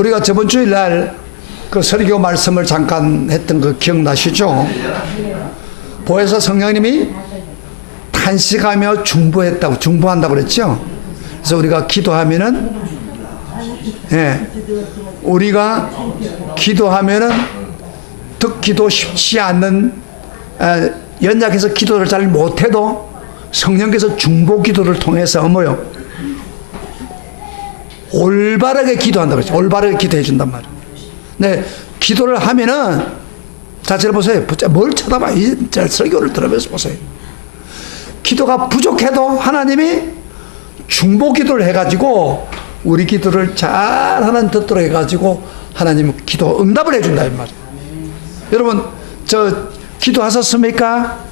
우리가 저번 주일날 그 설교 말씀을 잠깐 했던 거 기억나시죠? 보혜사 성령님이 탄식하며 중보한다고 그랬죠? 그래서 우리가 기도하면은, 우리가 기도하면은 듣기도 쉽지 않는, 연약해서 기도를 잘 못해도 성령께서 중보 기도를 통해서 뭐요? 올바르게 기도한다고 그랬죠. 올바르게 기도해 준단 말이에요. 네, 기도를 하면은, 자, 잘 보세요. 뭘 쳐다봐. 이 설교를 들으면서 보세요. 기도가 부족해도 하나님이 중보 기도를 해가지고 우리 기도를 잘하는 듣도록 해가지고 하나님은 기도 응답을 해준다 이 말이에요. 여러분, 저 기도하셨습니까?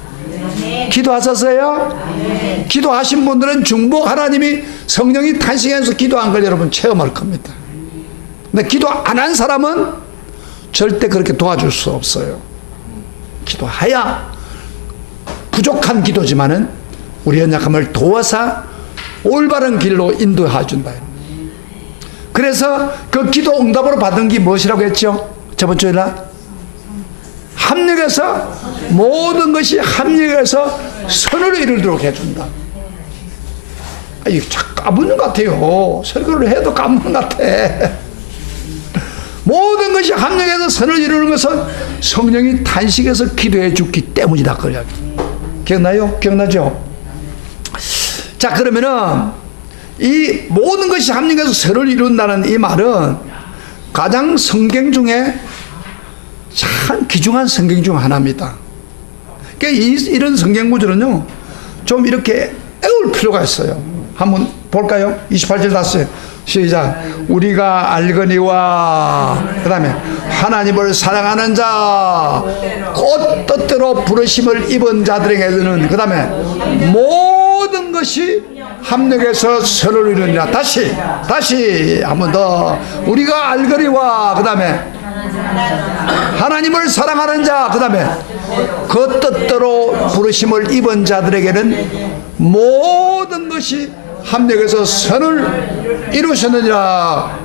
네. 기도하셨어요? 네. 기도하신 분들은 중보 하나님이 성령이 탄식해서 기도한 걸 여러분 체험할 겁니다. 근데 기도 안 한 사람은 절대 그렇게 도와줄 수 없어요. 기도해야 부족한 기도지만은 우리 연약함을 도와서 올바른 길로 인도해 준다. 그래서 그 기도 응답으로 받은 게 무엇이라고 했죠? 저번 주에나 합력해서 모든 것이 합력해서 선을 이루도록 해준다. 이거 자꾸 까부는 것 같아요. 설교를 해도 까부는 것 같아. 모든 것이 합력해서 선을 이루는 것은 성령이 탄식해서 기도해 주기 때문이다. 그래요. 기억나요? 기억나죠? 자, 그러면은 이 모든 것이 합력해서 선을 이룬다는 이 말은 가장 성경 중에 참 귀중한 성경 중 하나입니다. 그러니까 이런 성경 구절은요, 좀 이렇게 애울 필요가 있어요. 한번 볼까요? 28절 다시 시작. 우리가 알거니와, 그 다음에 하나님을 사랑하는 자, 곧 뜻대로 부르심을 입은 자들에게는, 그 다음에 모든 것이 합력해서 선을 이루느니라. 다시 한 번 더. 우리가 알거니와, 그 다음에 하나님을 사랑하는 자, 그 다음에 그 뜻대로 부르심을 입은 자들에게는 모든 것이 합력해서 선을 이루셨느니라.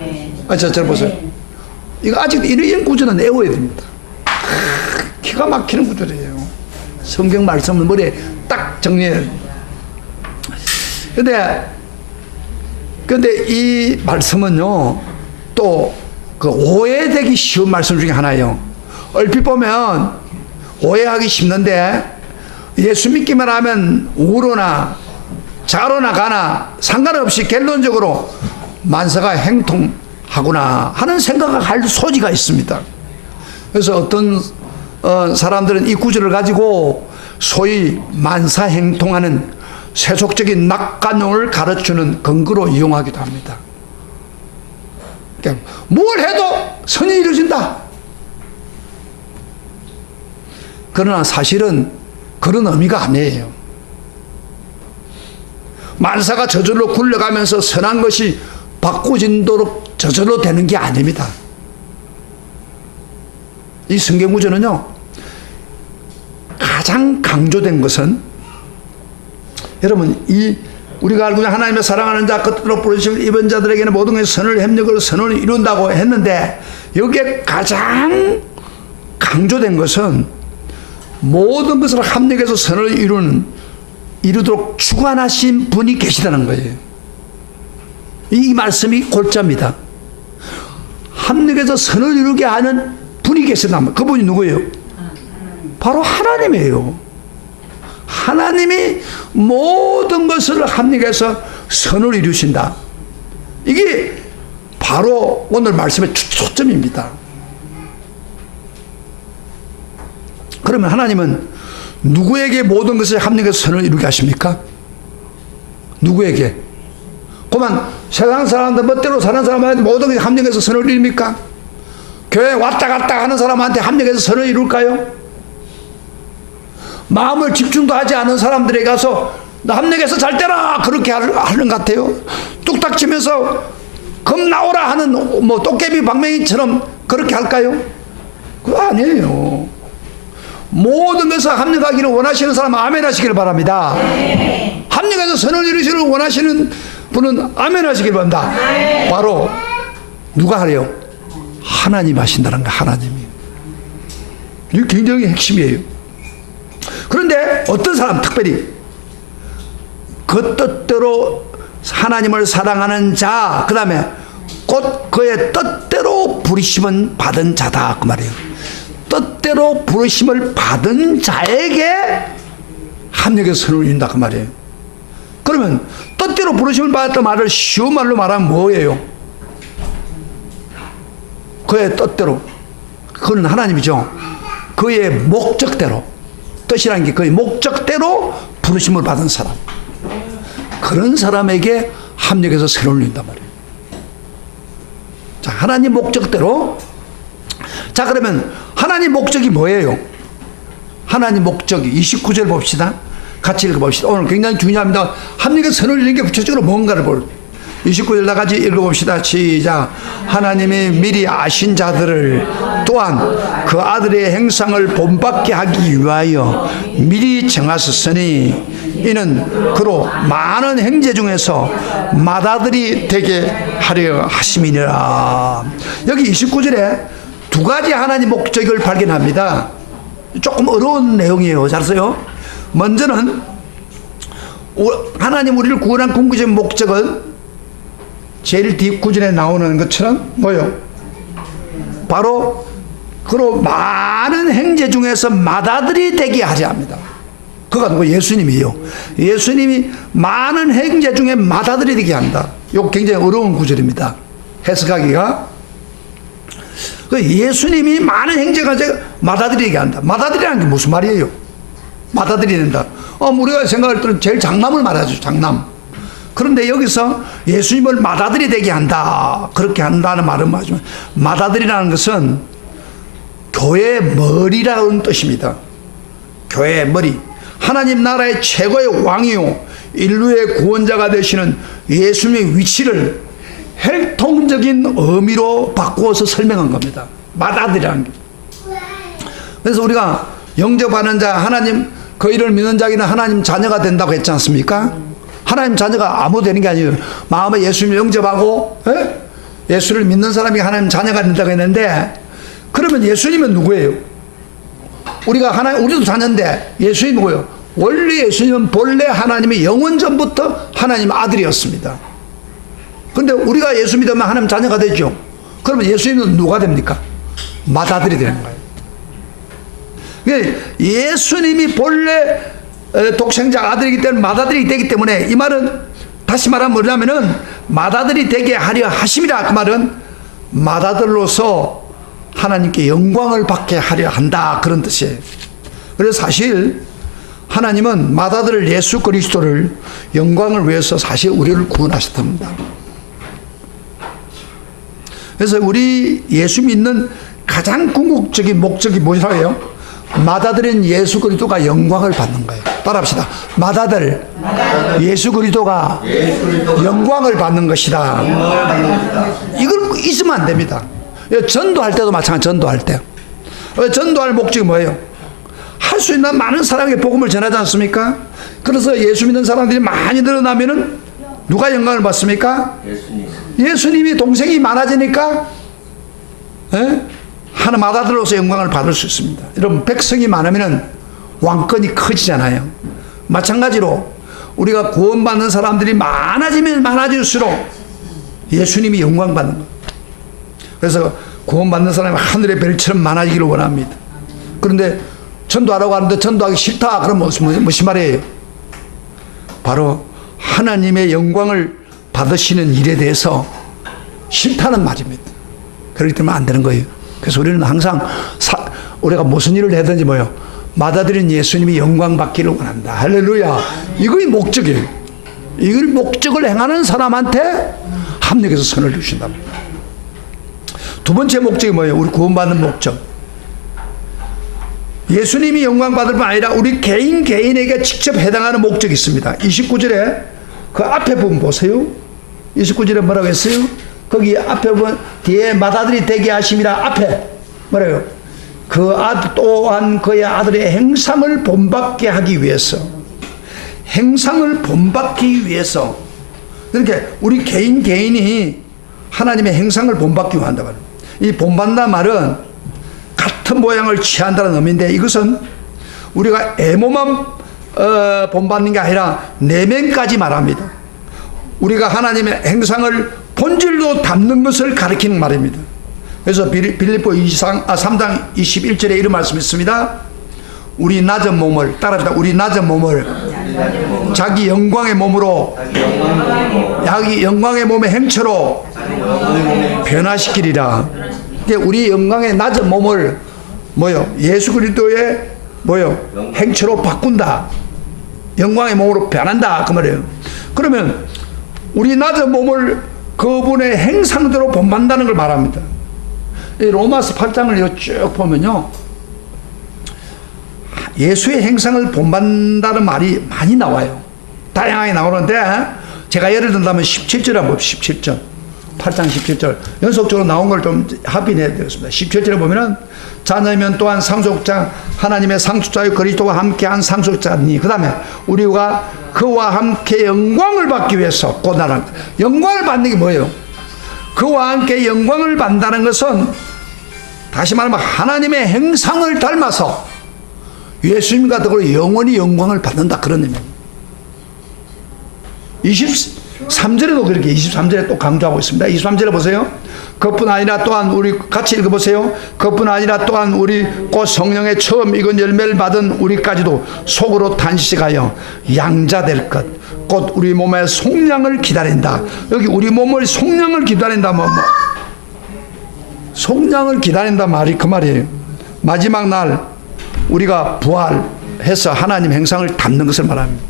자, 보세요. 이거 아직 이런 구절은 외워야 됩니다. 기가 막히는 구절이에요. 성경 말씀을 머리에 딱 정리해야 됩니다. 근데 이 말씀은요, 또 그 오해되기 쉬운 말씀 중에 하나예요. 얼핏 보면 오해하기 쉽는데, 예수 믿기만 하면 우로나 자로나 가나 상관없이 결론적으로 만사가 행통하구나 하는 생각을 할 소지가 있습니다. 그래서 어떤 사람들은 이 구절을 가지고 소위 만사 행통하는 세속적인 낙관론을 가르치는 근거로 이용하기도 합니다. 그러니까 뭘 해도 선이 이루어진다. 그러나 사실은 그런 의미가 아니에요. 만사가 저절로 굴러가면서 선한 것이 바꾸진도록 저절로 되는 게 아닙니다. 이 성경 구절은요, 가장 강조된 것은, 여러분, 우리가 알고 있는 하나님의 사랑하는 자, 끝으로 부르심을 입은 자들에게는 모든 것이 선을 협력으로 선을 이룬다고 했는데, 여기에 가장 강조된 것은 모든 것을 합력해서 선을 이루도록 주관하신 분이 계시다는 거예요. 이 말씀이 골자입니다. 합력해서 선을 이루게 하는 분이 계시다는 거예요. 그분이 누구예요? 바로 하나님이에요. 하나님이 모든 것을 합력해서 선을 이루신다. 이게 바로 오늘 말씀의 초점입니다. 그러면 하나님은 누구에게 모든 것을 합력해서 선을 이루게 하십니까? 누구에게? 그만 세상 사람들 멋대로 사는 사람한테 모든 것을 합력해서 선을 이룹니까? 교회 왔다 갔다 하는 사람한테 합력해서 선을 이룰까요? 마음을 집중도 하지 않은 사람들에게 가서 나 합력해서 잘 되라 그렇게 하는 것 같아요. 뚝딱 치면서 검 나오라 하는 뭐 도깨비 방맹이처럼 그렇게 할까요? 그거 아니에요. 모든 것을 합력하기를 원하시는 사람은 아멘 하시길 바랍니다. 네. 합력해서 선을 이루시기를 원하시는 분은 아멘 하시길 바랍니다. 네. 바로 누가 하래요? 하나님 하신다는 거, 하나님이. 이게 굉장히 핵심이에요. 그런데 어떤 사람, 특별히 그 뜻대로 하나님을 사랑하는 자, 그 다음에 곧 그의 뜻대로 부르심은 받은 자다, 그 말이에요. 뜻대로 부르심을 받은 자에게 합력해서 선을 이룬다, 그 말이에요. 그러면 뜻대로 부르심을 받았다 말을 쉬운 말로 말하면 뭐예요? 그의 뜻대로, 그건 하나님이죠. 그의 목적대로, 뜻이라는 게 그의 목적대로 부르심을 받은 사람, 그런 사람에게 합력해서 선을 이룬단 말이에요. 자, 하나님 목적대로. 자, 그러면 하나님 목적이 뭐예요? 하나님 목적이 29절 봅시다. 같이 읽어봅시다. 오늘 굉장히 중요합니다. 합력의 선을 이루는 게 구체적으로 뭔가를 볼. 29절 다 같이 읽어봅시다. 시작. 하나님이 미리 아신 자들을 또한 그 아들의 행상을 본받게 하기 위하여 미리 정하셨으니 이는 그로 많은 형제 중에서 맏아들이 되게 하려 하심이니라. 여기 29절에 두 가지 하나님 목적을 발견합니다. 조금 어려운 내용이에요. 잘했어요. 먼저는 하나님 우리를 구원한 궁극적인 목적은 제일 뒷구절에 나오는 것처럼 뭐요? 바로 그로 많은 형제 중에서 맏아들이 되게 하려 합니다. 그가 누구? 예수님이요. 예수님이 많은 형제 중에 맏아들이 되게 한다. 이거 굉장히 어려운 구절입니다. 해석하기가. 예수님이 많은 형제가 맏아들이 되게 한다. 맏아들이라는 게 무슨 말이에요? 맏아들이 된다. 우리가 생각할 때는 제일 장남을 말하죠. 장남. 그런데 여기서 예수님을 맏아들이 되게 한다, 그렇게 한다는 말은 맞지만, 맏아들이라는 것은 교회의 머리라는 뜻입니다. 교회의 머리, 하나님 나라의 최고의 왕이요 인류의 구원자가 되시는 예수님의 위치를 혈통적인 의미로 바꾸어서 설명한 겁니다. 맏아들이라는 게. 그래서 우리가 영접하는 자, 하나님 그 이를 믿는 자에게는 하나님 자녀가 된다고 했지 않습니까? 하나님 자녀가 아무 되는 게 아니에요. 마음에 예수님을 영접하고 예수를 믿는 사람이 하나님 자녀가 된다고 했는데, 그러면 예수님은 누구예요? 우리도 자녀인데 예수님이 누구예요? 원래 예수님은 본래 하나님의 영원 전부터 하나님 아들이었습니다. 근데 우리가 예수 믿으면 하나님 자녀가 되죠. 그러면 예수님은 누가 됩니까? 맏아들이 되는 거예요. 예수님이 본래 독생자 아들이기 때문에 맏아들이 되기 때문에, 이 말은 다시 말하면 뭐냐면은 맏아들이 되게 하려 하심이라. 그 말은 맏아들로서 하나님께 영광을 받게 하려 한다, 그런 뜻이에요. 그래서 사실 하나님은 맏아들 예수 그리스도를 영광을 위해서 사실 우리를 구원하셨답니다. 그래서 우리 예수 믿는 가장 궁극적인 목적이 뭐라고 해요? 맏아들인 예수 그리스도가 영광을 받는 거예요. 따라합시다. 맏아들 예수 그리스도가 영광을 받는 것이다. 이걸 있으면 안 됩니다. 전도할 때도 마찬가지. 전도할 때 전도할 목적이 뭐예요? 할 수 있는 많은 사람에게 복음을 전하지 않습니까? 그래서 예수 믿는 사람들이 많이 늘어나면은 누가 영광을 받습니까? 예수님이 동생이 많아지니까 하나님 맏아들로서 영광을 받을 수 있습니다. 여러분, 백성이 많으면 왕권이 커지잖아요. 마찬가지로 우리가 구원받는 사람들이 많아지면 많아질수록 예수님이 영광 받는 거예요. 그래서 구원받는 사람이 하늘의 별처럼 많아지기를 원합니다. 그런데 전도하라고 하는데 전도하기 싫다, 그러면 무슨 말이에요? 바로 하나님의 영광을 받으시는 일에 대해서 싫다는 말입니다. 그렇기 때문에 안 되는 거예요. 그래서 우리는 항상 우리가 무슨 일을 하든지 뭐요? 맏아들인 예수님이 영광 받기를 원한다. 할렐루야. 이거의 목적이에요. 이걸 목적을 행하는 사람한테 합력해서 선을 주신다. 두 번째 목적이 뭐예요? 우리 구원받는 목적. 예수님이 영광 받을 뿐 아니라 우리 개인에게 직접 해당하는 목적이 있습니다. 29절에 그 앞에 부분 보세요. 29절에 뭐라고 했어요? 거기 앞에 보면 뒤에 맏아들이 되게 하심이라. 앞에 뭐래요? 그 아들 또한 그의 아들의 행상을 본받게 하기 위해서, 행상을 본받기 위해서. 그렇게 우리 개인이 하나님의 행상을 본받기 원한다 말이에요. 이 본받는다는 말은 같은 모양을 취한다는 의미인데, 이것은 우리가 애모만 본받는 게 아니라 내면까지 말합니다. 우리가 하나님의 행상을 본질로 담는 것을 가리키는 말입니다. 그래서 빌립보 3장 21절에 이런 말씀이 있습니다. 우리 낮은 몸을, 따라합니다. 우리 낮은 몸을 자기 영광의 몸으로, 자기 영광의 몸의 행체로 변화시키리라. 우리 영광의 낮은 몸을 예수 그리스도의 행체로 바꾼다. 영광의 몸으로 변한다, 그 말이에요. 그러면 우리 낮은 몸을 그분의 행상대로 본받는다는 걸 말합니다. 이 로마서 8장을 쭉 보면요, 예수의 행상을 본받는다는 말이 많이 나와요. 다양하게 나오는데, 제가 예를 든다면 17절 한번 봅시다. 17절, 8장 17절 연속적으로 나온 걸 좀 합의해야 되겠습니다. 17절에 보면은 자녀면 또한 상속자, 하나님의 상속자의 그리스도와 함께한 상속자니, 그 다음에 우리가 그와 함께 영광을 받기 위해서 고난을, 영광을 받는 게 뭐예요? 그와 함께 영광을 받는다는 것은 다시 말하면 하나님의 행상을 닮아서 예수님과 더불어 영원히 영광을 받는다, 그런 의미입니다. 23절에도 그렇게 23절에 또 강조하고 있습니다. 23절에 보세요. 그뿐 아니라 또한 우리 같이 읽어보세요. 그뿐 아니라 또한 우리 곧 성령의 처음 익은 열매를 받은 우리까지도 속으로 단식하여 양자될 것, 곧 우리 몸의 속량을 기다린다. 여기 우리 몸을 속량을 기다린다, 속량을 기다린다 말이 그 말이에요. 마지막 날 우리가 부활해서 하나님 행상을 담는 것을 말합니다.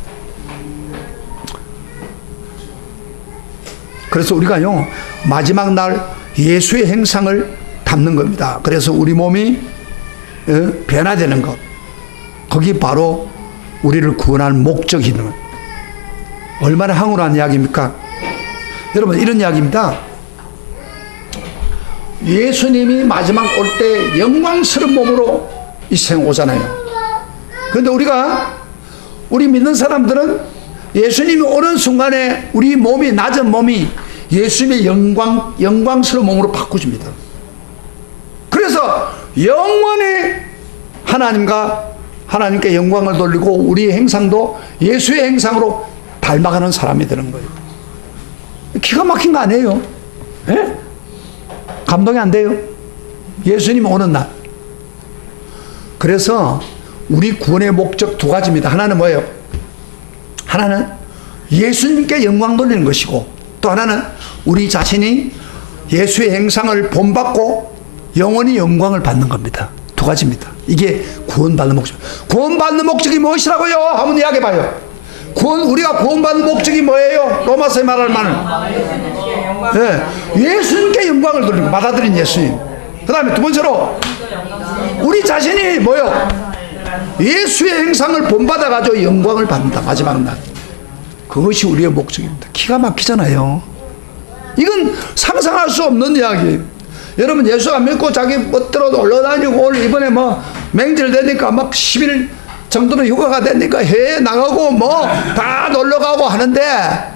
그래서 우리가요, 마지막 날 예수의 행상을 담는 겁니다. 그래서 우리 몸이 변화되는 것, 거기 바로 우리를 구원할 목적이 있는 것. 얼마나 황홀한 이야기입니까? 여러분, 이런 이야기입니다. 예수님이 마지막 올 때 영광스러운 몸으로 이 세상 오잖아요. 그런데 우리 믿는 사람들은 예수님이 오는 순간에 우리 몸이, 낮은 몸이 예수님의 영광스러운 몸으로 바꾸집니다. 그래서 영원히 하나님께 영광을 돌리고 우리의 행상도 예수의 행상으로 닮아가는 사람이 되는 거예요. 기가 막힌 거 아니에요? 예? 감동이 안 돼요? 예수님 오는 날. 그래서 우리 구원의 목적 두 가지입니다. 하나는 뭐예요? 하나는 예수님께 영광 돌리는 것이고, 또 하나는 우리 자신이 예수의 행상을 본받고 영원히 영광을 받는 겁니다. 두 가지입니다. 이게 구원받는 목적. 구원받는 목적이 무엇이라고요? 한번 이야기해봐요. 우리가 구원받는 목적이 뭐예요? 로마서에 말할 말은 예수님께 영광을 돌리고 받아들인 예수님. 그 다음에 두 번째로 우리 자신이 예수의 행상을 본받아가지고 영광을 받는다, 마지막 날. 그것이 우리의 목적입니다. 기가 막히잖아요. 이건 상상할 수 없는 이야기예요. 여러분, 예수 안 믿고 자기 멋대로 놀러다니고, 오늘 이번에 맹절 되니까 10일 정도는 휴가가 되니까 해외 나가고 다 놀러가고 하는데,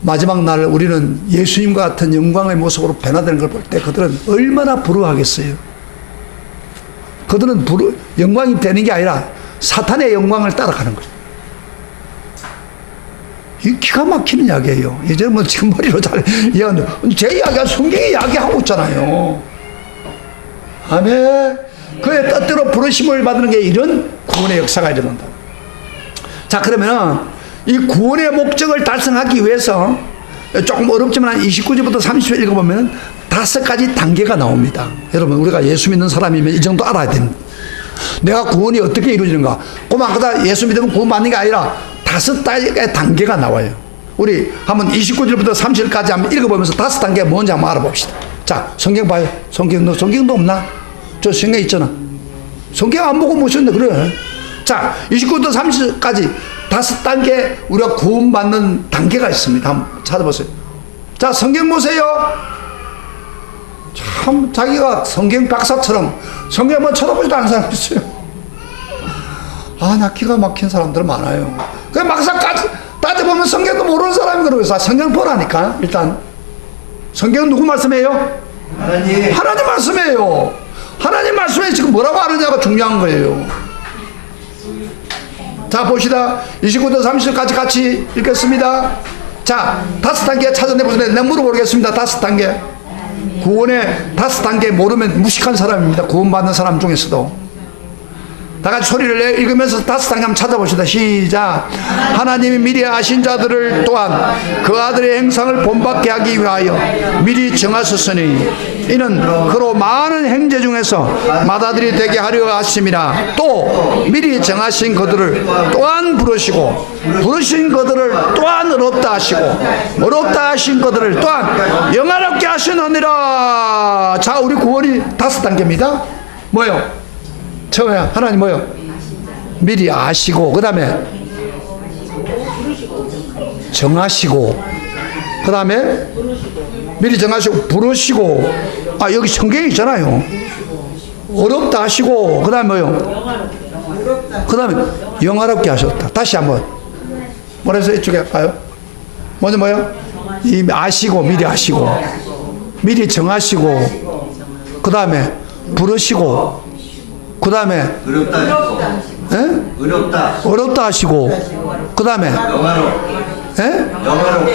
마지막 날 우리는 예수님과 같은 영광의 모습으로 변화되는 걸 볼 때 그들은 얼마나 부러워하겠어요. 그들은 영광이 되는 게 아니라 사탄의 영광을 따라가는 거죠. 이 기가 막히는 이야기예요. 이제 지금 머리로 잘 이해하는데, 제 이야기가 성경이 이야기하고 있잖아요. 아멘. 그의 뜻대로 부르심을 받는 게 이런 구원의 역사가 일어난다. 자, 그러면 이 구원의 목적을 달성하기 위해서 조금 어렵지만 29절부터 30절 읽어보면 5가지 단계가 나옵니다. 여러분, 우리가 예수 믿는 사람이면 이 정도 알아야 됩니다. 내가 구원이 어떻게 이루어지는가. 그만 그다 예수 믿으면 구원 받는 게 아니라 5가지 단계가 나와요. 우리 한번 29절부터 30절까지 한번 읽어보면서 5단계가 뭔지 한번 알아봅시다. 자, 성경 봐요. 성경도 없나? 저 성경 있잖아. 성경 안 보고 모셨네, 그래. 자, 29부터 30절까지 5단계 우리가 구원받는 단계가 있습니다. 한번 찾아보세요. 자, 성경 보세요. 참 자기가 성경 박사처럼 성경 한번 쳐다보지도 않은 사람 있어요. 나 기가 막힌 사람들 많아요. 그 막상 따져보면 성경도 모르는 사람이 그러고 있어. 성경 보라니까. 일단 성경은 누구 말씀이에요? 하나님 말씀이에요. 하나님 말씀에 지금 뭐라고 하느냐가 중요한 거예요. 자, 봅시다. 29절 30절까지 같이 읽겠습니다. 자, 5단계 찾아내보세요. 내가 물어보겠습니다. 5단계. 구원의 5단계 모르면 무식한 사람입니다. 구원받는 사람 중에서도. 다 같이 소리를 내 읽으면서 5단계 한번 찾아봅시다. 시작. 하나님이 미리 아신 자들을 또한 그 아들의 행상을 본받게 하기 위하여 미리 정하셨으니 이는 그로 많은 형제 중에서 맏아들이 되게 하려 하심이라. 또 미리 정하신 그들을 또한 부르시고 부르신 그들을 또한 어렵다 하시고 어렵다 하신 그들을 또한 영화롭게 하시느니라. 자, 우리 구원이 5단계입니다. 뭐요? 처음에 하나님 뭐요? 미리 아시고, 그 다음에 정하시고, 그 다음에 미리 정하시고 부르시고, 아, 여기 성경에 있잖아요. 어렵다 하시고, 그 다음에 뭐요? 그 다음에 영화롭게 하셨다. 다시 한번 뭐라 해서 이쪽에 가요? 먼저 뭐요? 이미 아시고, 미리 아시고, 미리 정하시고, 그 다음에 부르시고, 그 다음에 어렵다 하시고, 그 다음에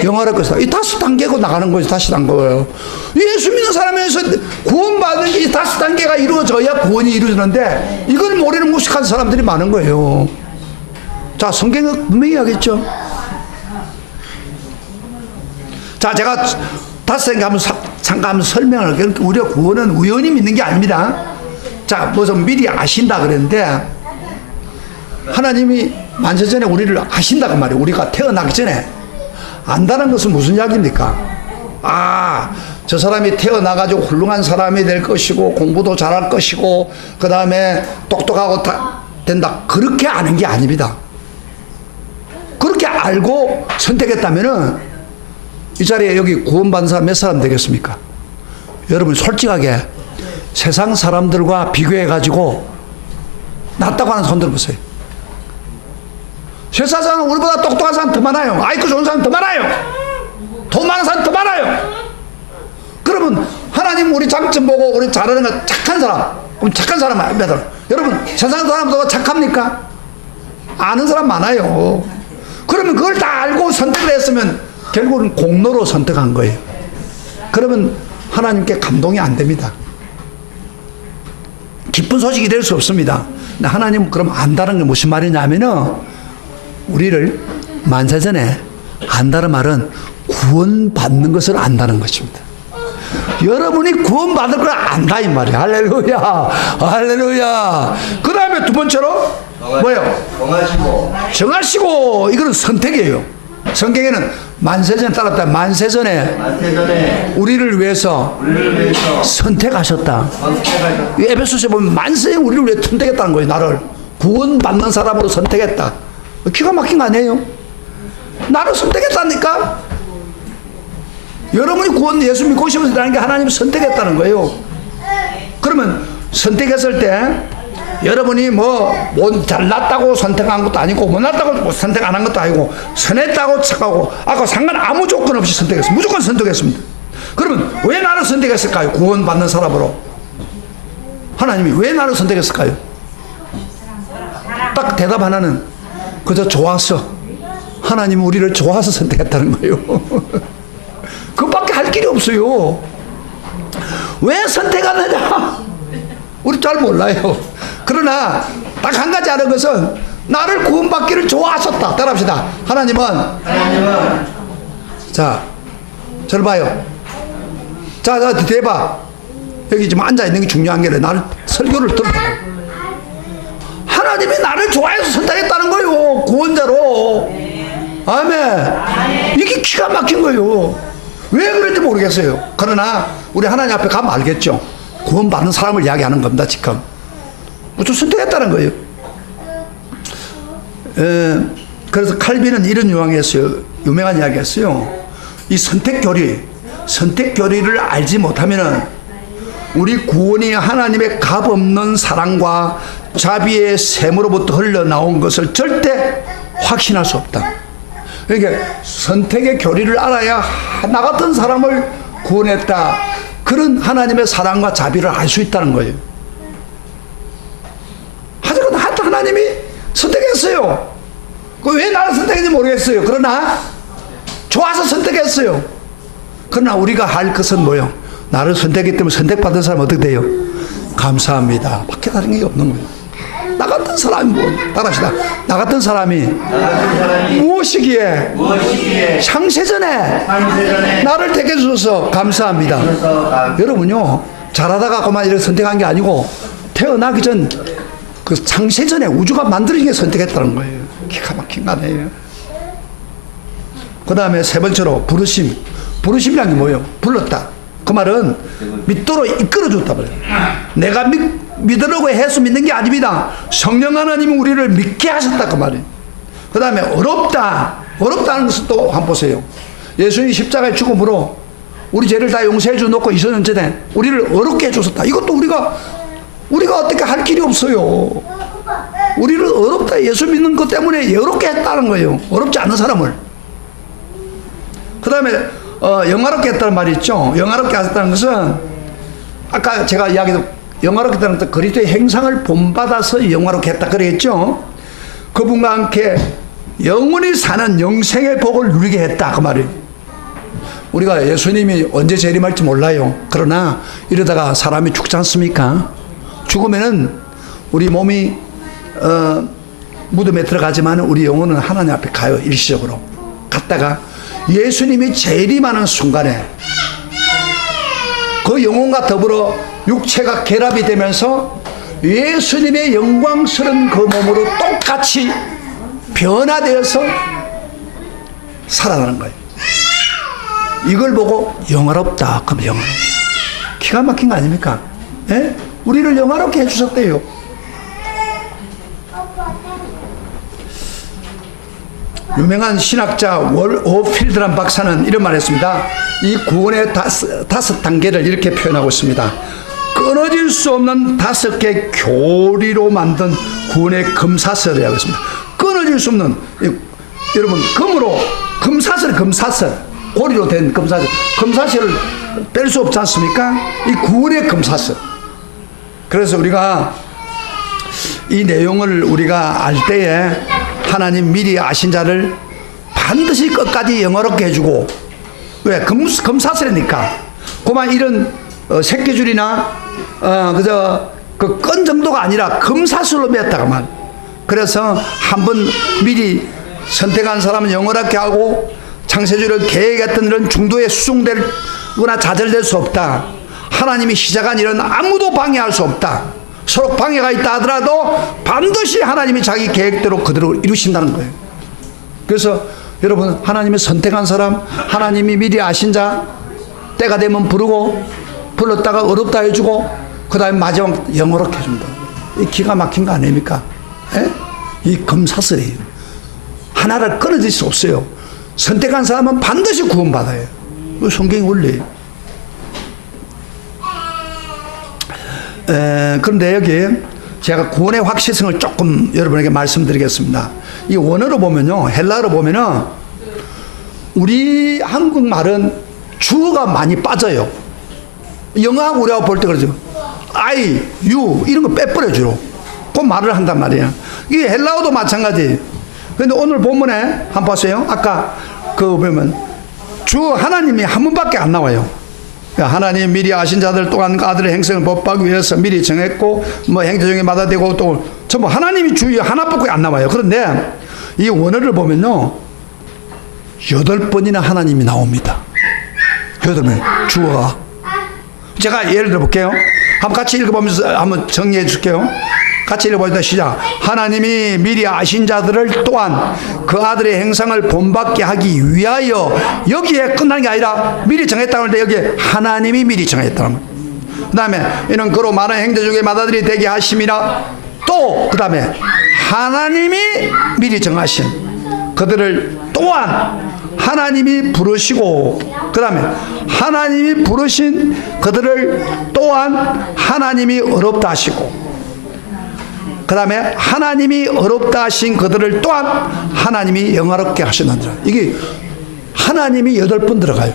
영화롭게 하시고. 이 5단계고 나가는 거죠. 다시 단 거예요. 예수 믿는 사람에서 구원받는 게 이 5단계가 이루어져야 구원이 이루어지는데 이걸 모르는 무식한 사람들이 많은 거예요. 자, 성경은 분명히 하겠죠. 자, 제가 5단계 한번 잠깐 설명을 할게요. 우리가 구원은 우연히 믿는 게 아닙니다. 자, 무슨 미리 아신다 그랬는데 하나님이 만세전에 우리를 아신다고 말이에요. 우리가 태어나기 전에. 안다는 것은 무슨 이야기입니까? 아, 저 사람이 태어나가지고 훌륭한 사람이 될 것이고 공부도 잘할 것이고 그 다음에 똑똑하고 다 된다. 그렇게 아는 게 아닙니다. 그렇게 알고 선택했다면은 이 자리에 여기 구원받은 사람 몇 사람 되겠습니까? 여러분 솔직하게 세상 사람들과 비교해가지고 낫다고 하는 손 들어보세요. 세상 사람은 우리보다 똑똑한 사람 더 많아요. IQ 좋은 사람 더 많아요. 돈 많은 사람 더 많아요. 그러면 하나님 우리 장점 보고 우리 잘하는 거 착한 사람, 그럼 착한 사람 아닙니다. 여러분 세상 사람들과 착합니까? 아는 사람 많아요. 그러면 그걸 다 알고 선택을 했으면 결국은 공로로 선택한 거예요. 그러면 하나님께 감동이 안 됩니다. 기쁜 소식이 될 수 없습니다. 근데 하나님은 그럼 안다는 게 무슨 말이냐면은 우리를 만세전에 안다는 말은 구원받는 것을 안다는 것입니다. 여러분이 구원받을 걸 안다 이 말이야. 할렐루야, 할렐루야. 그 다음에 두 번째로 뭐예요? 정하시고. 이거는 선택이에요. 성경에는 만세전에 따랐다. 만세전에 우리를 위해서 선택하셨다. 에베소서에 보면 만세에 우리를 위해 선택했다는 거예요. 나를 구원받는 사람으로 선택했다. 기가 막힌 거 아니에요? 나를 선택했다니까. 여러분이 구원 예수 믿고 싶으시다는 게 하나님이 선택했다는 거예요. 그러면 선택했을 때 여러분이 뭐 잘났다고 선택한 것도 아니고 못났다고 선택 안 한 것도 아니고 선했다고 착하고 아까 상관 아무 조건 없이 선택했어요. 무조건 선택했습니다. 그러면 왜 나를 선택했을까요? 구원받는 사람으로. 하나님이 왜 나를 선택했을까요? 딱 대답 하나는 그저 좋아서. 하나님이 우리를 좋아서 선택했다는 거예요. 그것밖에 할 길이 없어요. 왜 선택하느냐? 우리 잘 몰라요. 그러나 딱 한 가지 아는 것은 나를 구원받기를 좋아하셨다. 따라합시다. 하나님은 자, 저를 봐요. 자, 대봐. 여기 지금 앉아있는 게 중요한 게 아니라 나를 설교를 들어봐. 하나님이 나를 좋아해서 선택했다는 거예요. 구원자로. 아멘. 이게 기가 막힌 거예요. 왜 그런지 모르겠어요. 그러나 우리 하나님 앞에 가면 알겠죠. 구원받는 사람을 이야기하는 겁니다. 지금 무슨 선택했다는 거예요. 그래서 칼빈은 이런 유명한 이야기 했어요. 이 선택교리를 알지 못하면은 우리 구원이 하나님의 값없는 사랑과 자비의 샘으로부터 흘러나온 것을 절대 확신할 수 없다. 그러니까 선택의 교리를 알아야 나 같은 사람을 구원했다. 그런 하나님의 사랑과 자비를 알 수 있다는 거예요. 하지만 하나님이 선택했어요. 왜 나를 선택했는지 모르겠어요. 그러나 좋아서 선택했어요. 그러나 우리가 할 것은 뭐예요? 나를 선택했기 때문에 선택받은 사람 어떻게 돼요? 감사합니다. 밖에 다른 게 없는 거예요. 나 같은 사람이 따라합시다. 나 같은 사람이 무엇이기에 창세전에 나를 택해 주셔서 감사합니다. 여러분요, 잘하다가만 이렇게 선택한 게 아니고 태어나기 전 그 창세전에 우주가 만들어진 게 선택했다는 거예요. 기가 막힌 거 아니에요. 그 다음에 세 번째로 부르심. 부르심이란 게 뭐예요? 불렀다. 그 말은 믿도록 이끌어줬다 말이에요. 내가 믿으려고 해서 믿는 게 아닙니다. 성령 하나님이 우리를 믿게 하셨다 그 말이에요. 그 다음에 어렵다. 어렵다는 것을 또 한번 보세요. 예수님이 십자가의 죽음으로 우리 죄를 다 용서해 주놓고 2000년 전에 우리를 어렵게 해주셨다. 이것도 우리가 어떻게 할 길이 없어요. 우리를 어렵다. 예수 믿는 것 때문에 어렵게 했다는 거예요. 어렵지 않은 사람을. 그 다음에 영화롭게 했다는 말이 있죠. 영화롭게 하셨다는 것은 아까 제가 이야기도 영화롭게 했다는 것은 그리스도의 행상을 본받아서 영화롭게 했다 그랬죠. 그분과 함께 영원히 사는 영생의 복을 누리게 했다 그 말이에요. 우리가 예수님이 언제 재림할지 몰라요. 그러나 이러다가 사람이 죽지 않습니까? 죽으면은 우리 몸이 무덤에 들어가지만 우리 영혼은 하나님 앞에 가요. 일시적으로 갔다가 예수님이 재림하는 순간에 그 영혼과 더불어 육체가 결합이 되면서 예수님의 영광스러운 그 몸으로 똑같이 변화되어서 살아나는 거예요. 이걸 보고 영화롭다. 그럼 영화롭다. 기가 막힌 거 아닙니까? 예? 우리를 영화롭게 해주셨대요. 유명한 신학자 월 오필드란 박사는 이런 말을 했습니다. 이 구원의 다섯 단계를 이렇게 표현하고 있습니다. 끊어질 수 없는 5개 교리로 만든 구원의 금사슬이라고 했습니다. 끊어질 수 없는, 여러분, 금으로, 금사슬, 고리로 된 금사슬을 뺄 수 없지 않습니까? 이 구원의 금사슬. 그래서 우리가 이 내용을 우리가 알 때에 하나님 미리 아신 자를 반드시 끝까지 영화롭게 해주고, 왜? 금사슬이니까. 그만 이런 새끼줄이나 그저 그 끈 정도가 아니라 금사슬로 맸다가만. 그래서 한번 미리 선택한 사람은 영원하게 하고 창세주를 계획했던 이런 중도에 수송되거나 좌절될 수 없다. 하나님이 시작한 일은 아무도 방해할 수 없다. 서로 방해가 있다 하더라도 반드시 하나님이 자기 계획대로 그대로 이루신다는 거예요. 그래서 여러분, 하나님이 선택한 사람, 하나님이 미리 아신 자, 때가 되면 부르고, 불렀다가 어렵다 해주고, 그 다음에 마지막 영어롭게 해줍니다. 이 기가 막힌 거 아닙니까? 에? 이 금사슬이에요. 하나를 끊어질 수 없어요. 선택한 사람은 반드시 구원받아요. 이 성경의 원리예요. 그런데 여기 제가 구원의 확실성을 조금 여러분에게 말씀드리겠습니다. 이 원어로 보면요, 헬라어로 보면은 우리 한국말은 주어가 많이 빠져요. 영어하고 우리하고 볼 때 그러죠. I, you 이런 거 빼버려 주로. 그 말을 한단 말이에요. 이게 헬라어도 마찬가지. 그런데 오늘 본문에 한번 보세요. 아까 그 보면 주 하나님이 한 분밖에 안 나와요. 하나님 미리 아신 자들 또한 아들의 행성을 법하기 위해서 미리 정했고 뭐 행태중에 마다되고 또 전부 하나님이 주의 하나밖에 안 나와요. 그런데 이 원어를 보면요 8번이나 하나님이 나옵니다. 8번 주어가. 제가 예를 들어 볼게요. 한번 같이 읽어보면서 한번 정리해 줄게요. 같이 읽어보자. 시작. 하나님이 미리 아신 자들을 또한 그 아들의 행상을 본받게 하기 위하여. 여기에 끝나는 게 아니라 미리 정했다고 하는데 여기에 하나님이 미리 정했다는 거예요. 그 다음에 이는 그로 많은 행태 중에 마다들이 되게 하심이라. 또 그 다음에 하나님이 미리 정하신 그들을 또한 하나님이 부르시고, 그 다음에 하나님이 부르신 그들을 또한 하나님이 어렵다 하시고, 그 다음에 하나님이 어렵다 하신 그들을 또한 하나님이 영화롭게 하시느니라. 이게 하나님이 8번 들어가요.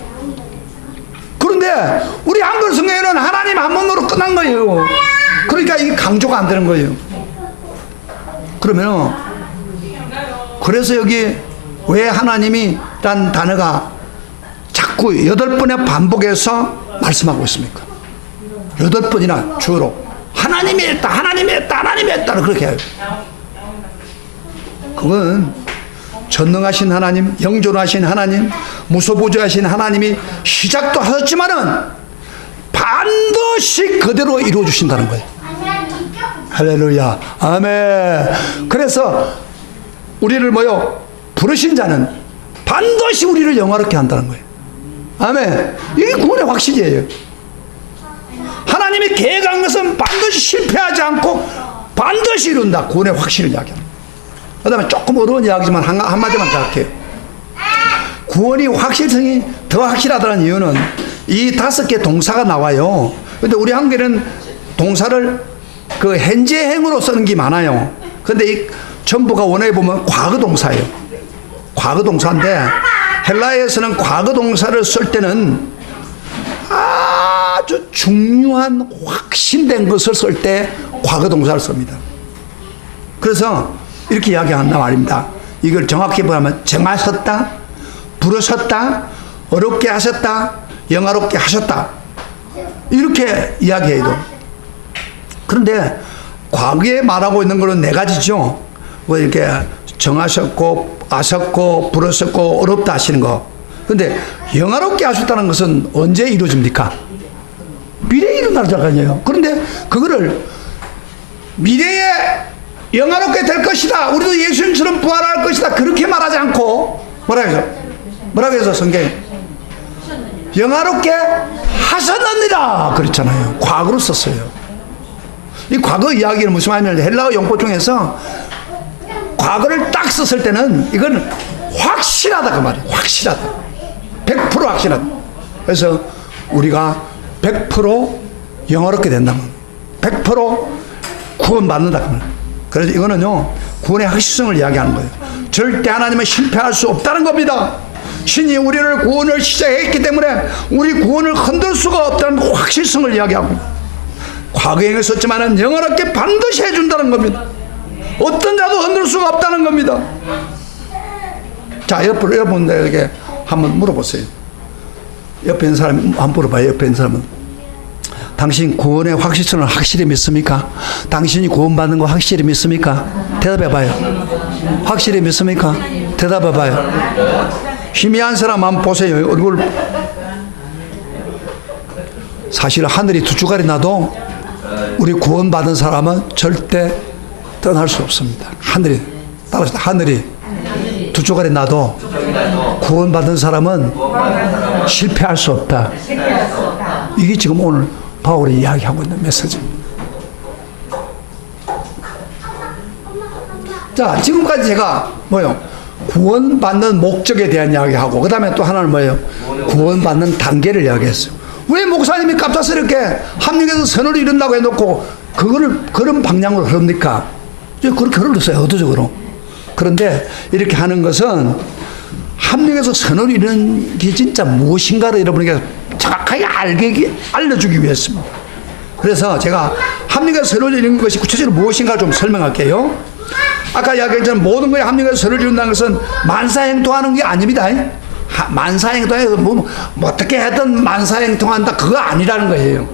그런데 그런데 우리 한글 성경에는 하나님 한 번으로 끝난 거예요. 그러니까 이게 강조가 안 되는 거예요. 그러면 그래서 여기 왜 하나님이란 단어가 자꾸 8번에 반복해서 말씀하고 있습니까? 8번이나 주로 하나님이 했다, 하나님이 했다, 하나님이 했다 그렇게 해요. 그건 전능하신 하나님, 영존하신 하나님, 무소부지하신 하나님이 시작도 하셨지만은 반드시 그대로 이루어 주신다는 거예요. 할렐루야, 아멘. 그래서 우리를 부르신 자는 반드시 우리를 영화롭게 한다는 거예요. 아멘. 이게 구원의 확신이에요. 하나님이 계획한 것은 반드시 실패하지 않고 반드시 이룬다. 구원의 확신을 이야기합니다. 그 다음에 조금 어려운 이야기지만 한마디만 더 할게요. 구원이 확실성이 더 확실하다는 이유는 이 5개 동사가 나와요. 근데 우리 한국에는 동사를 그 현재행으로 쓰는 게 많아요. 근데 이 전부가 원어에 보면 과거 동사예요. 과거 동사인데 헬라어에서는 과거 동사를 쓸 때는 아주 중요한 확신된 것을 쓸 때 과거 동사를 씁니다. 그래서 이렇게 이야기한단 말입니다. 이걸 정확히 보면 정하셨다, 부르셨다, 어렵게 하셨다, 영화롭게 하셨다 이렇게 이야기해도. 그런데 과거에 말하고 있는 것은 4가지죠. 뭐 이렇게 정하셨고 아셨고 부르셨고 어렵다 하시는 거. 근데 영화롭게 하셨다는 것은 언제 이루어집니까? 미래에 일어나잖아요. 그런데 그거를 미래에 영화롭게 될 것이다, 우리도 예수님처럼 부활할 것이다 그렇게 말하지 않고 뭐라고 해서 성경에 영화롭게 하셨느니라 그랬잖아요. 과거로 썼어요. 이 과거 이야기는 무슨 말이냐면 헬라어 용법 중에서 과거를 딱 썼을 때는 이건 확실하다 그 말이에요. 확실하다, 100% 확실하다. 그래서 우리가 100% 영화롭게 된다면 100% 구원받는다 그 말이에요. 그래서 이거는요 구원의 확실성을 이야기하는 거예요. 절대 하나님은 실패할 수 없다는 겁니다. 신이 우리를 구원을 시작했기 때문에 우리 구원을 흔들 수가 없다는 확실성을 이야기하고, 과거에 했었지만 영원하게 반드시 해준다는 겁니다. 어떤 자도 흔들 수가 없다는 겁니다. 자, 옆으로 여러분들에게 한번 물어보세요. 옆에 있는 사람 한번 물어봐요. 옆에 있는 사람은 당신 구원의 확실성을 확실히 믿습니까? 당신이 구원받는 거 확실히 믿습니까? 대답해봐요. 확실히 믿습니까? 대답해봐요. 희미한 사람 한번 보세요. 얼굴. 사실 하늘이 2주가리 나도 우리 구원받은 사람은 절대 떠날 수 없습니다. 하늘이 따라서 하늘이 2주가리 나도 구원받은 사람은 실패할 수 없다. 이게 지금 오늘 바울이 이야기하고 있는 메시지입니다. 자, 지금까지 제가 구원받는 목적에 대한 이야기하고, 그 다음에 또 하나는 구원받는 단계를 이야기했어요. 왜 목사님이 갑작스럽게 합력에서 선을 이룬다고 해놓고 그거를 그런 방향으로 흐릅니까? 그렇게 흐르셨어요, 의도적으로. 그런데 이렇게 하는 것은 합력에서 선을 이루는 게 진짜 무엇인가를 여러분에게 정확하게 알려주기 위해서입니다. 그래서 제가 합력에서 선을 이루는 것이 구체적으로 무엇인가 좀 설명할게요. 아까 이야기했던 모든 것에 합력에서 선을 이룬다는 것은 만사행통하는 게 아닙니다. 만사행통해서 어떻게 하든 만사행통한다 그거 아니라는 거예요.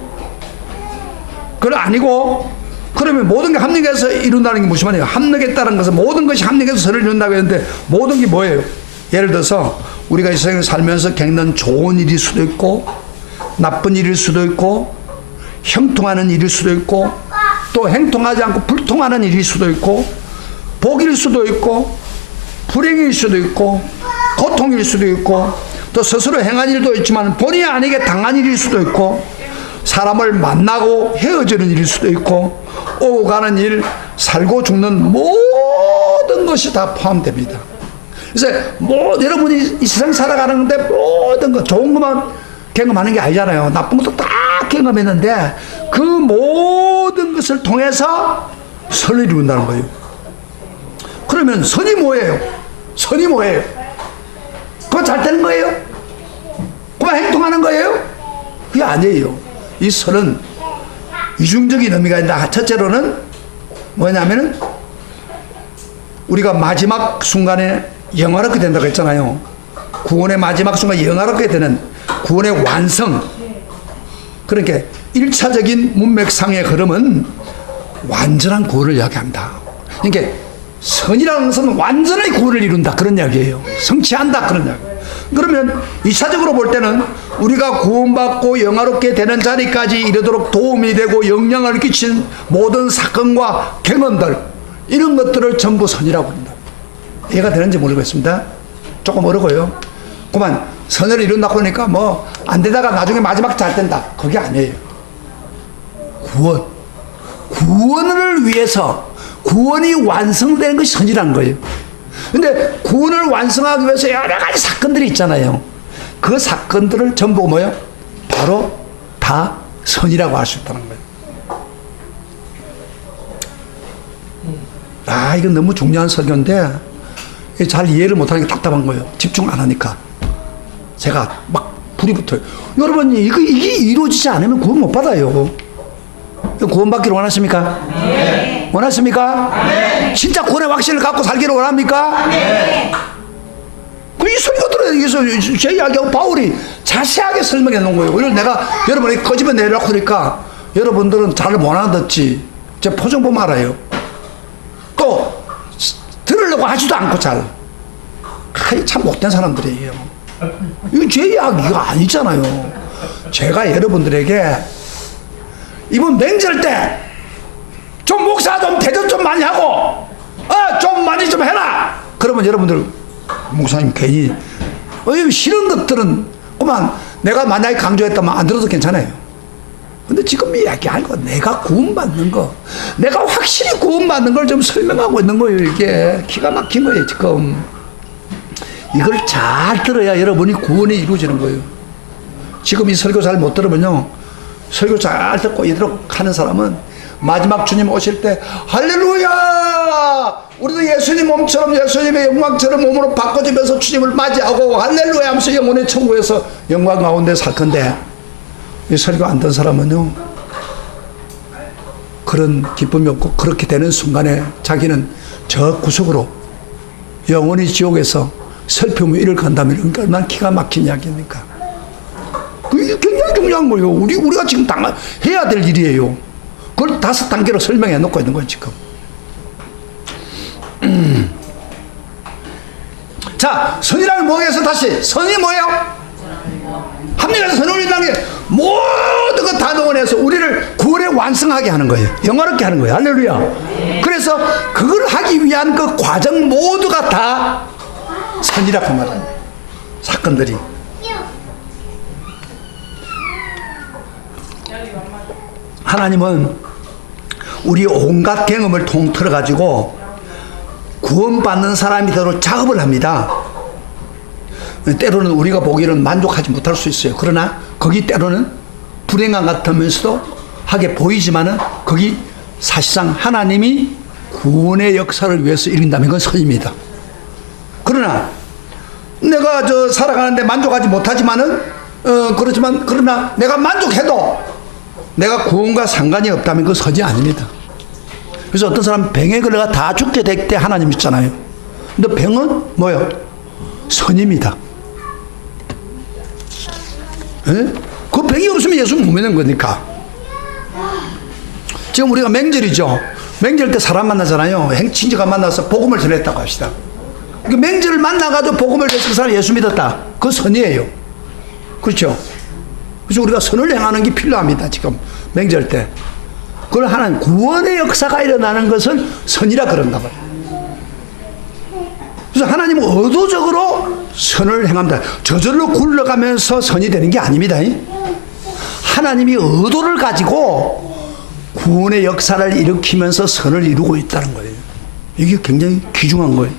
그건 아니고, 그러면 모든 게 합력해서 이룬다는 게 무슨 말이에요? 합력했다는 것은 모든 것이 합력해서 선을 이룬다고 했는데 모든 게 뭐예요? 예를 들어서 우리가 이 세상에 살면서 겪는 좋은 일일 수도 있고 나쁜 일일 수도 있고 형통하는 일일 수도 있고 또 행통하지 않고 불통하는 일일 수도 있고 복일 수도 있고 불행일 수도 있고 고통일 수도 있고 또 스스로 행한 일도 있지만 본의 아니게 당한 일일 수도 있고 사람을 만나고 헤어지는 일일 수도 있고 오고 가는 일, 살고 죽는 모든 것이 다 포함됩니다. 그래서 여러분이 이 세상 살아가는 건데 모든 것 좋은 것만 경험하는 게 아니잖아요. 나쁜 것도 다 경험했는데 그 모든 것을 통해서 선을 이룬다는 거예요. 그러면 선이 뭐예요? 선이 뭐예요? 그거 잘 되는 거예요? 그만 행동하는 거예요? 그게 아니에요. 이 선은 이중적인 의미가 있다. 첫째로는 뭐냐면은 우리가 마지막 순간에 영화롭게 된다고 했잖아요. 구원의 마지막 순간 영화롭게 되는 구원의 완성. 그러니까 1차적인 문맥상의 흐름은 완전한 구원을 이야기합니다. 그러니까 선이라는 것은 완전히 구원을 이룬다 그런 이야기예요. 성취한다 그런 이야기. 그러면 2차적으로 볼 때는 우리가 구원받고 영화롭게 되는 자리까지 이르도록 도움이 되고 영향을 끼친 모든 사건과 경험들, 이런 것들을 전부 선이라고 합니다. 이해가 되는지 모르겠습니다. 조금 어려워요. 그만 선을 이룬다고 하니까 뭐 안 되다가 나중에 마지막 잘 된다, 그게 아니에요. 구원을 위해서 구원이 완성되는 것이 선이라는 거예요. 근데 구원을 완성하기 위해서 여러 가지 사건들이 있잖아요. 그 사건들을 전부 뭐예요? 바로 다 선이라고 할 수 있다는 거예요. 이건 너무 중요한 설교인데 잘 이해를 못하는 게 답답한 거예요. 집중 안 하니까. 제가 막 불이 붙어요. 여러분, 이게 이루어지지 않으면 구원 못 받아요. 구원받기를 원하십니까? 네. 원하십니까? 네. 진짜 구원의 확신을 갖고 살기를 원합니까? 네. 이 설교들에 의해서 제 이야기하고 바울이 자세하게 설명해 놓은 거예요. 오늘 내가 여러분이 거짓말 내려고 그러니까 여러분들은 잘 못 알아듣지. 제 표정 보면 알아요. 또 들으려고 하지도 않고 잘. 참 못된 사람들이에요. 이거 제 이야기가 아니잖아요. 제가 여러분들에게 이번 명절 때 좀 목사 좀 대접 좀 많이 하고 좀 많이 좀 해라. 그러면 여러분들 목사님 괜히 싫은 것들은 그만 내가 만약에 강조했다면 안 들어도 괜찮아요. 근데 지금 이야기할 거 내가 구원받는 거, 내가 확실히 구원받는 걸 좀 설명하고 있는 거예요. 이게 기가 막힌 거예요. 지금 이걸 잘 들어야 여러분이 구원이 이루어지는 거예요. 지금 이 설교 잘 못 들으면요, 설교 잘 듣고 이대로 하는 사람은 마지막 주님 오실 때 할렐루야, 우리도 예수님 몸처럼 예수님의 영광처럼 몸으로 바꿔주면서 주님을 맞이하고 할렐루야 하면서 영혼의 천국에서 영광 가운데 살 건데, 이 설교 안 듣는 사람은요 그런 기쁨이 없고 그렇게 되는 순간에 자기는 저 구석으로 영원히 지옥에서 슬픔의 일을 간다면 그러니까 얼마나 기가 막힌 이야기입니까? 그게 굉장히 중요한 거예요. 우리가 지금 해야 될 일이에요. 그걸 5단계로 설명해 놓고 있는 거예요 지금. 자, 선이라는 뭐에서 다시 선이 뭐예요? 합리적인 선을 이루는 게 모든 것 다 동원해서 우리를 구원에 완성하게 하는 거예요. 영화롭게 하는 거예요. 할렐루야. 그래서 그걸 하기 위한 그 과정 모두가 다 선이라고 말합니다. 사건들이. 하나님은 우리 온갖 경험을 통틀어 가지고 구원받는 사람이 되도록 작업을 합니다. 때로는 우리가 보기에는 만족하지 못할 수 있어요. 그러나 거기 때로는 불행한 같으면서도 하게 보이지만은 거기 사실상 하나님이 구원의 역사를 위해서 이룬다면 그건 선입니다. 그러나 내가 살아가는데 만족하지 못하지만은 그렇지만 그러나 내가 만족해도 내가 구원과 상관이 없다면 그건 선이 아닙니다. 그래서 어떤 사람 병에 걸려가 다 죽게 될 때 하나님 있잖아요. 근데 병은 뭐예요? 선입니다. 에? 그 병이 없으면 예수 못 믿는 거니까. 지금 우리가 명절이죠. 명절 때 사람 만나잖아요. 친지가 만나서 복음을 전했다고 합시다. 그 명절을 만나가지고 복음을 전해서 그 사람 예수 믿었다. 그 선이에요. 그렇죠? 그래서 우리가 선을 행하는 게 필요합니다. 지금 명절 때. 그걸 하나님 구원의 역사가 일어나는 것을 선이라 그런가 봐요. 그래서 하나님은 의도적으로 선을 행합니다. 저절로 굴러가면서 선이 되는 게 아닙니다. 하나님이 의도를 가지고 구원의 역사를 일으키면서 선을 이루고 있다는 거예요. 이게 굉장히 귀중한 거예요.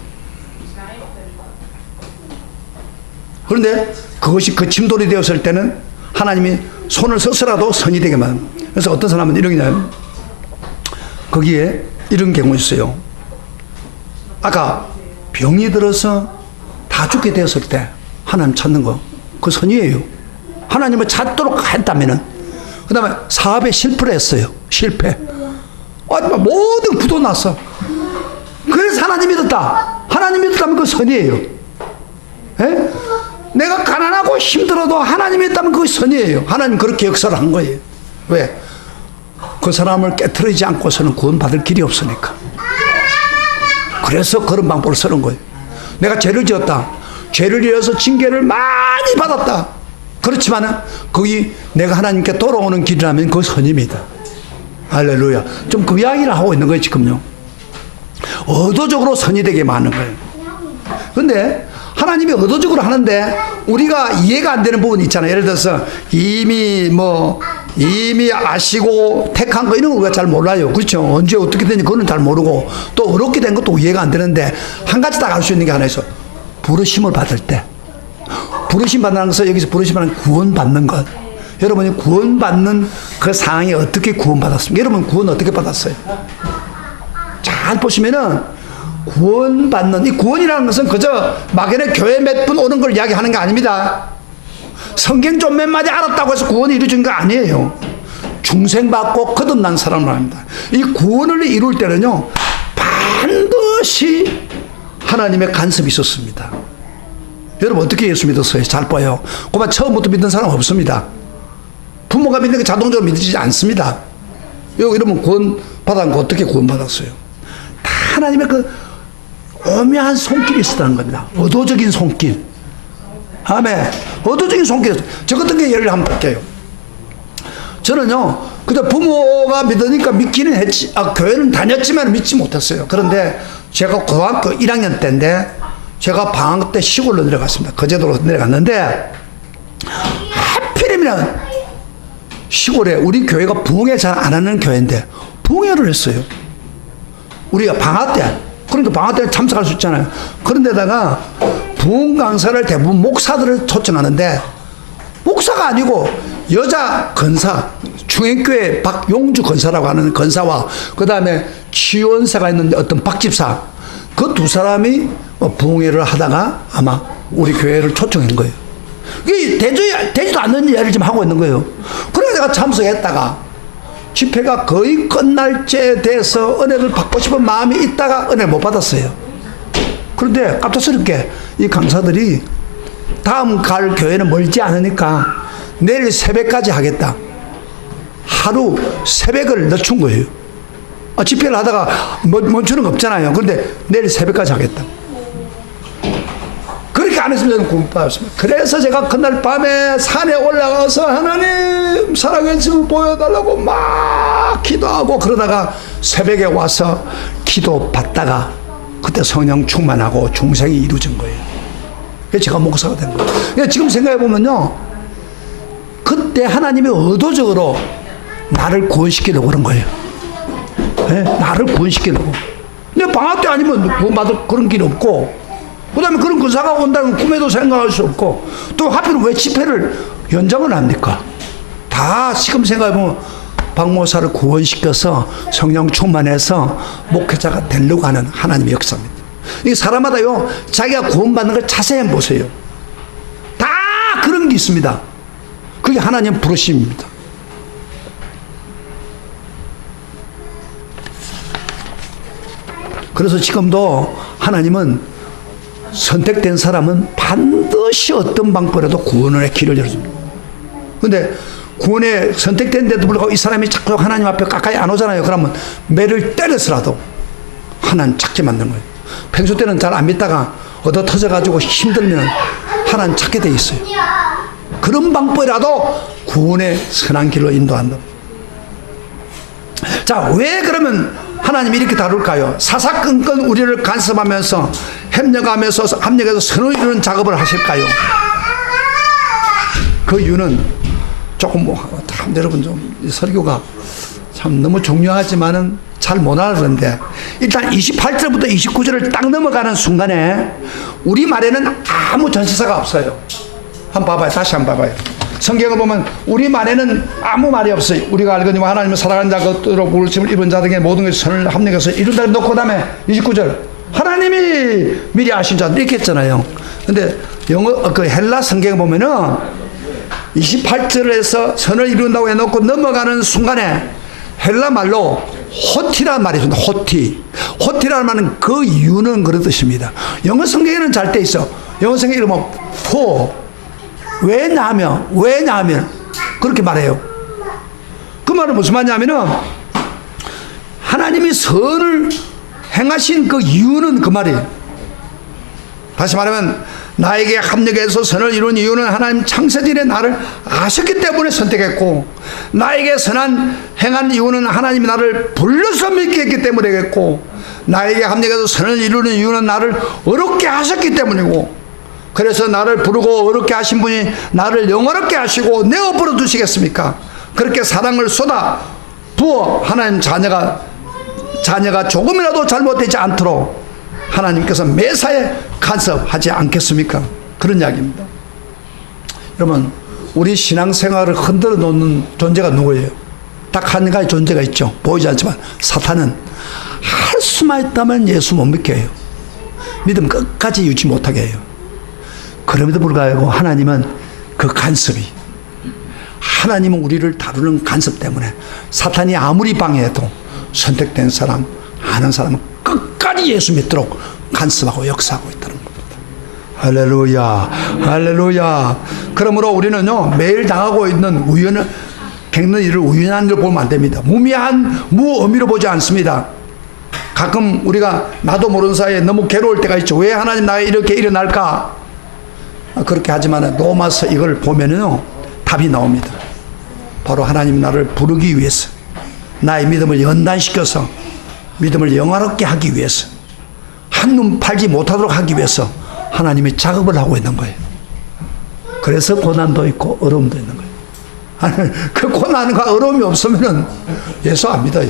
그런데 그것이 거침돌이 되었을 때는 하나님이 손을 써서라도 선이 되게 만듭니다. 그래서 어떤 사람은 이런 게 나요. 거기에 이런 경우 있어요. 아까 병이 들어서 다 죽게 되었을 때 하나님 찾는 거, 그 선이에요. 하나님을 찾도록 했다면은, 그 다음에 사업에 실패를 했어요. 실패. 모든 구도 났어. 그래서 하나님 믿었다. 하나님 믿었다면 그 선이에요. 예? 내가 가난하고 힘들어도 하나님 믿었다면 그게 선이에요. 하나님 그렇게 역사를 한 거예요. 왜? 그 사람을 깨트리지 않고서는 구원받을 길이 없으니까. 그래서 그런 방법을 쓰는 거예요. 내가 죄를 지었다. 죄를 지어서 징계를 많이 받았다. 그렇지만 거기 내가 하나님께 돌아오는 길이라면 그 선입니다. 할렐루야. 좀 그 이야기를 하고 있는 거예요, 지금요. 의도적으로 선이 되게 많은 거예요. 근데 하나님이 의도적으로 하는데 우리가 이해가 안 되는 부분이 있잖아요. 예를 들어서 이미 아시고 택한 거 이런 거 우리가 잘 몰라요. 그렇죠? 언제 어떻게 되는지 그거는 잘 모르고 또 어렵게 된 것도 이해가 안 되는데 한 가지 딱 알 수 있는 게 하나 있어. 부르심을 받을 때. 부르심 받는 것은 여기서 부르심 받는 구원받는 것. 여러분이 구원받는 그 상황이 어떻게 구원받았습니까? 여러분 구원 어떻게 받았어요? 잘 보시면은 구원받는, 이 구원이라는 것은 그저 막연히 교회 몇 분 오는 걸 이야기하는 게 아닙니다. 성경 좀 몇 마디 알았다고 해서 구원이 이루어진 거 아니에요. 중생받고 거듭난 사람을 합니다. 이 구원을 이룰 때는요, 반드시 하나님의 간섭이 있었습니다. 여러분 어떻게 예수 믿었어요? 잘 봐요. 그만 처음부터 믿는 사람 없습니다. 부모가 믿는 게 자동적으로 믿어지지 않습니다. 이러면 구원 받은 거 어떻게 구원 받았어요? 다 하나님의 그 오묘한 손길이 있었다는 겁니다. 의도적인 손길. 아멘. 의도적인 손길. 저 같은 게 예를 한번 볼게요. 저는요, 그저 부모가 믿으니까 믿기는 했지, 교회는 다녔지만 믿지 못했어요. 그런데 제가 고등학교 1학년 때인데, 제가 방학 때 시골로 내려갔습니다. 거제도로 내려갔는데, 하필이면 시골에 우리 교회가 부흥회 잘 안 하는 교회인데, 부흥회를 했어요. 우리가 방학 때. 그러니까 방학 때 참석할 수 있잖아요. 그런데다가 부흥 강사를 대부분 목사들을 초청하는데, 목사가 아니고 여자 건사, 중행교회 박용주 건사라고 하는 건사와 그 다음에 취원사가 있는 어떤 박집사, 그 두 사람이 부흥회를 하다가 아마 우리 교회를 초청한 거예요. 이게 되지도 않는 이야기를 지금 하고 있는 거예요. 그래서 내가 참석했다가 집회가 거의 끝날 때 돼서 은혜를 받고 싶은 마음이 있다가 은혜를 못 받았어요. 그런데 갑작스럽게 이 강사들이 다음 갈 교회는 멀지 않으니까 내일 새벽까지 하겠다. 하루 새벽을 늦춘 거예요. 집회를 하다가 멈추는 거 없잖아요. 그런데 내일 새벽까지 하겠다. 그렇게 안 했으면 저는 구원 받았습니다. 그래서 제가 그날 밤에 산에 올라가서 하나님 살아계심을 보여달라고 막 기도하고 그러다가 새벽에 와서 기도 받다가 그때 성령 충만하고 중생이 이루어진 거예요. 그래서 제가 목사가 된 거예요. 그러니까 지금 생각해 보면요, 그때 하나님이 의도적으로 나를 구원시키려고 그런 거예요. 네? 나를 구원시키려고. 근데 방학 때 아니면 구원받을 그런 길이 없고, 그 다음에 그런 근사가 온다는 꿈에도 생각할 수 없고, 또 하필은 왜 집회를 연장을 합니까? 다 지금 생각해보면 박모사를 구원시켜서 성령 충만해서 목회자가 되려고 하는 하나님의 역사입니다. 이게 사람마다요, 자기가 구원받는 걸 자세히 보세요. 다 그런 게 있습니다. 그게 하나님 부르심입니다. 그래서 지금도 하나님은 선택된 사람은 반드시 어떤 방법이라도 구원의 길을 열어줍니다. 그런데 구원에 선택된데도 불구하고 이 사람이 자꾸 하나님 앞에 가까이 안 오잖아요. 그러면 매를 때려서라도 하나님 찾게 만든 거예요. 평소 때는 잘 안 믿다가 얻어 터져가지고 힘들면 하나님 찾게 돼 있어요. 그런 방법이라도 구원의 선한 길로 인도한다. 자, 왜 그러면 하나님이 이렇게 다룰까요? 사사건건 우리를 간섭하면서 협력해서 선을 이루는 작업을 하실까요? 그 이유는 조금 참 여러분 좀 설교가 참 너무 중요하지만은 잘 못 알아듣는데, 일단 28절부터 29절을 딱 넘어가는 순간에 우리 말에는 아무 전치사가 없어요. 한번 봐봐요. 다시 한번 봐봐요. 성경을 보면 우리 말에는 아무 말이 없어요. 우리가 알거니와 하나님을 사랑하는 자 것으로 부르심을 입은 자들에게 모든 것이 선을 합력해서 이룬다 놓고 다음에 29절 하나님이 미리 아신 자 이렇게 했잖아요. 근데 영어 그 헬라 성경을 보면은 28절에서 선을 이룬다고 해놓고 넘어가는 순간에 헬라 말로 호티라는 말이 있습니다. 호티라는 말은 그 이유는 그런 뜻입니다. 영어 성경에는 잘 돼 있어. 영어 성경에 이러면 for 왜냐하면 그렇게 말해요. 그 말은 무슨 말이냐면은 하나님이 선을 행하신 그 이유는 그 말이에요. 다시 말하면 나에게 합력해서 선을 이룬 이유는 하나님 창세전에 나를 아셨기 때문에 선택했고, 나에게 선한 행한 이유는 하나님이 나를 불러서 믿게 했기 때문이겠고, 나에게 합력해서 선을 이루는 이유는 나를 어렵게 하셨기 때문이고, 그래서 나를 부르고 어렵게 하신 분이 나를 영원롭게 하시고 내어 부르시겠습니까? 그렇게 사랑을 쏟아 부어 하나님 자녀가 조금이라도 잘못되지 않도록 하나님께서 매사에 간섭하지 않겠습니까? 그런 이야기입니다. 여러분, 우리 신앙생활을 흔들어 놓는 존재가 누구예요? 딱 한 가지 존재가 있죠. 보이지 않지만 사탄은 할 수만 있다면 예수 못 믿게 해요. 믿음 끝까지 유지 못하게 해요. 그럼에도 불구하고 하나님은 그 간섭이, 하나님은 우리를 다루는 간섭 때문에 사탄이 아무리 방해해도 선택된 사람, 아는 사람은 끝까지 예수 믿도록 간섭하고 역사하고 있다는 겁니다. 할렐루야, 할렐루야. 그러므로 우리는요, 매일 당하고 있는 겪는 일을 우연한 일로 보면 안 됩니다. 무의미로 보지 않습니다. 가끔 우리가 나도 모르는 사이에 너무 괴로울 때가 있죠. 왜 하나님 나에 이렇게 일어날까? 그렇게 하지만 로마서 이걸 보면은요, 답이 나옵니다. 바로 하나님 나를 부르기 위해서, 나의 믿음을 연단시켜서 믿음을 영화롭게 하기 위해서, 한눈 팔지 못하도록 하기 위해서 하나님이 작업을 하고 있는 거예요. 그래서 고난도 있고 어려움도 있는 거예요. 아니, 그 고난과 어려움이 없으면은 예수 안 믿어요.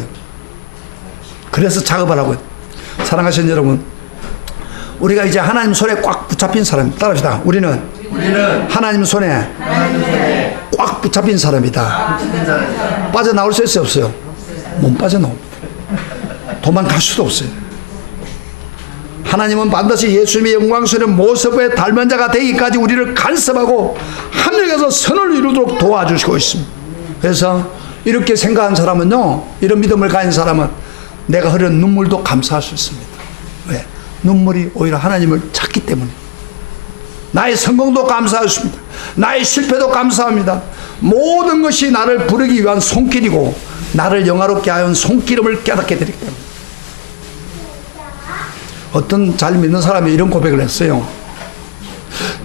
그래서 작업을 하고 있어요. 사랑하시는 여러분, 우리가 이제 하나님 손에 꽉 붙잡힌 사람, 따라합시다. 우리는 하나님 손에 꽉 붙잡힌 사람이다. 빠져나올 수 있어요, 없어요? 못 빠져나옵니다. 도망갈 수도 없어요. 하나님은 반드시 예수님의 영광스러운 모습에 닮은 자가 되기까지 우리를 간섭하고 합력해서 선을 이루도록 도와주시고 있습니다. 그래서 이렇게 생각한 사람은요, 이런 믿음을 가진 사람은 내가 흐르는 눈물도 감사할 수 있습니다. 왜? 눈물이 오히려 하나님을 찾기 때문에. 나의 성공도 감사했습니다. 나의 실패도 감사합니다. 모든 것이 나를 부르기 위한 손길이고 나를 영화롭게 하여 손길임을 깨닫게 되기 때문에. 어떤 잘 믿는 사람이 이런 고백을 했어요.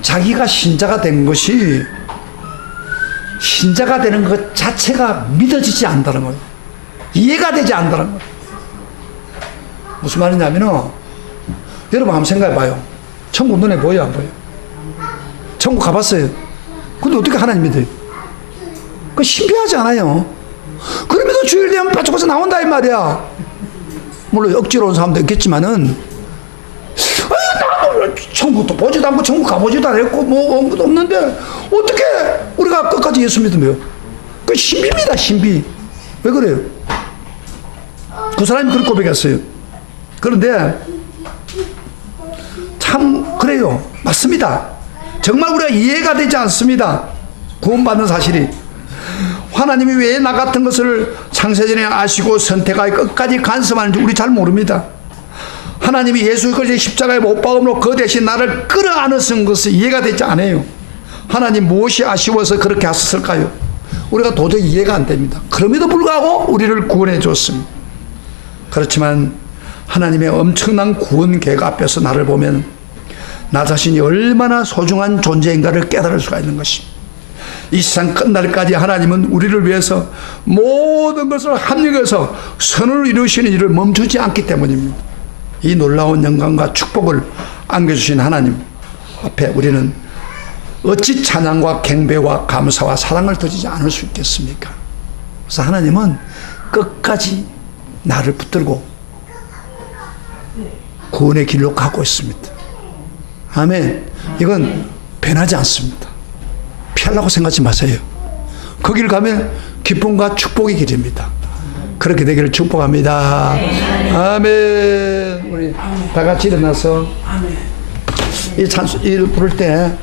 자기가 신자가 된 것이, 신자가 되는 것 자체가 믿어지지 않는다는 거예요. 이해가 되지 않는다는 거예요. 무슨 말이냐면요, 여러분 한번 생각해 봐요. 천국 눈에 보여요, 안 보여요? 천국 가봤어요. 근데 어떻게 하나님 믿어요? 그 신비하지 않아요. 그럼에도 주일 되면 빠져서 나온다 이 말이야. 물론 억지로 온 사람도 있겠지만은, 나도 천국도 보지도 않고 천국 가보지도 않았고 뭐 아무것도 없는데 어떻게 우리가 끝까지 예수 믿으며? 그 신비입니다, 신비. 왜 그래요? 그 사람이 그렇게 고백했어요. 그런데 참 그래요. 맞습니다. 정말 우리가 이해가 되지 않습니다. 구원받는 사실이. 하나님이 왜 나 같은 것을 창세전에 아시고 선택하여 끝까지 간섭하는지 우리 잘 모릅니다. 하나님이 예수 그리스도의 십자가에 못 박음으로 그 대신 나를 끌어안으신 것은 이해가 되지 않아요. 하나님 무엇이 아쉬워서 그렇게 하셨을까요? 우리가 도저히 이해가 안 됩니다. 그럼에도 불구하고 우리를 구원해 줬습니다. 그렇지만 하나님의 엄청난 구원 계획 앞에서 나를 보면 나 자신이 얼마나 소중한 존재인가를 깨달을 수가 있는 것입니다. 이 세상 끝날까지 하나님은 우리를 위해서 모든 것을 합력해서 선을 이루시는 일을 멈추지 않기 때문입니다. 이 놀라운 영광과 축복을 안겨주신 하나님 앞에 우리는 어찌 찬양과 경배와 감사와 사랑을 드리지 않을 수 있겠습니까? 그래서 하나님은 끝까지 나를 붙들고 구원의 길로 가고 있습니다. 아멘. 이건 변하지 않습니다. 피하려고 생각하지 마세요. 그 길 가면 기쁨과 축복의 길입니다. 그렇게 되기를 축복합니다. 아멘. 우리 다 같이 일어나서 이 찬송을 부를 때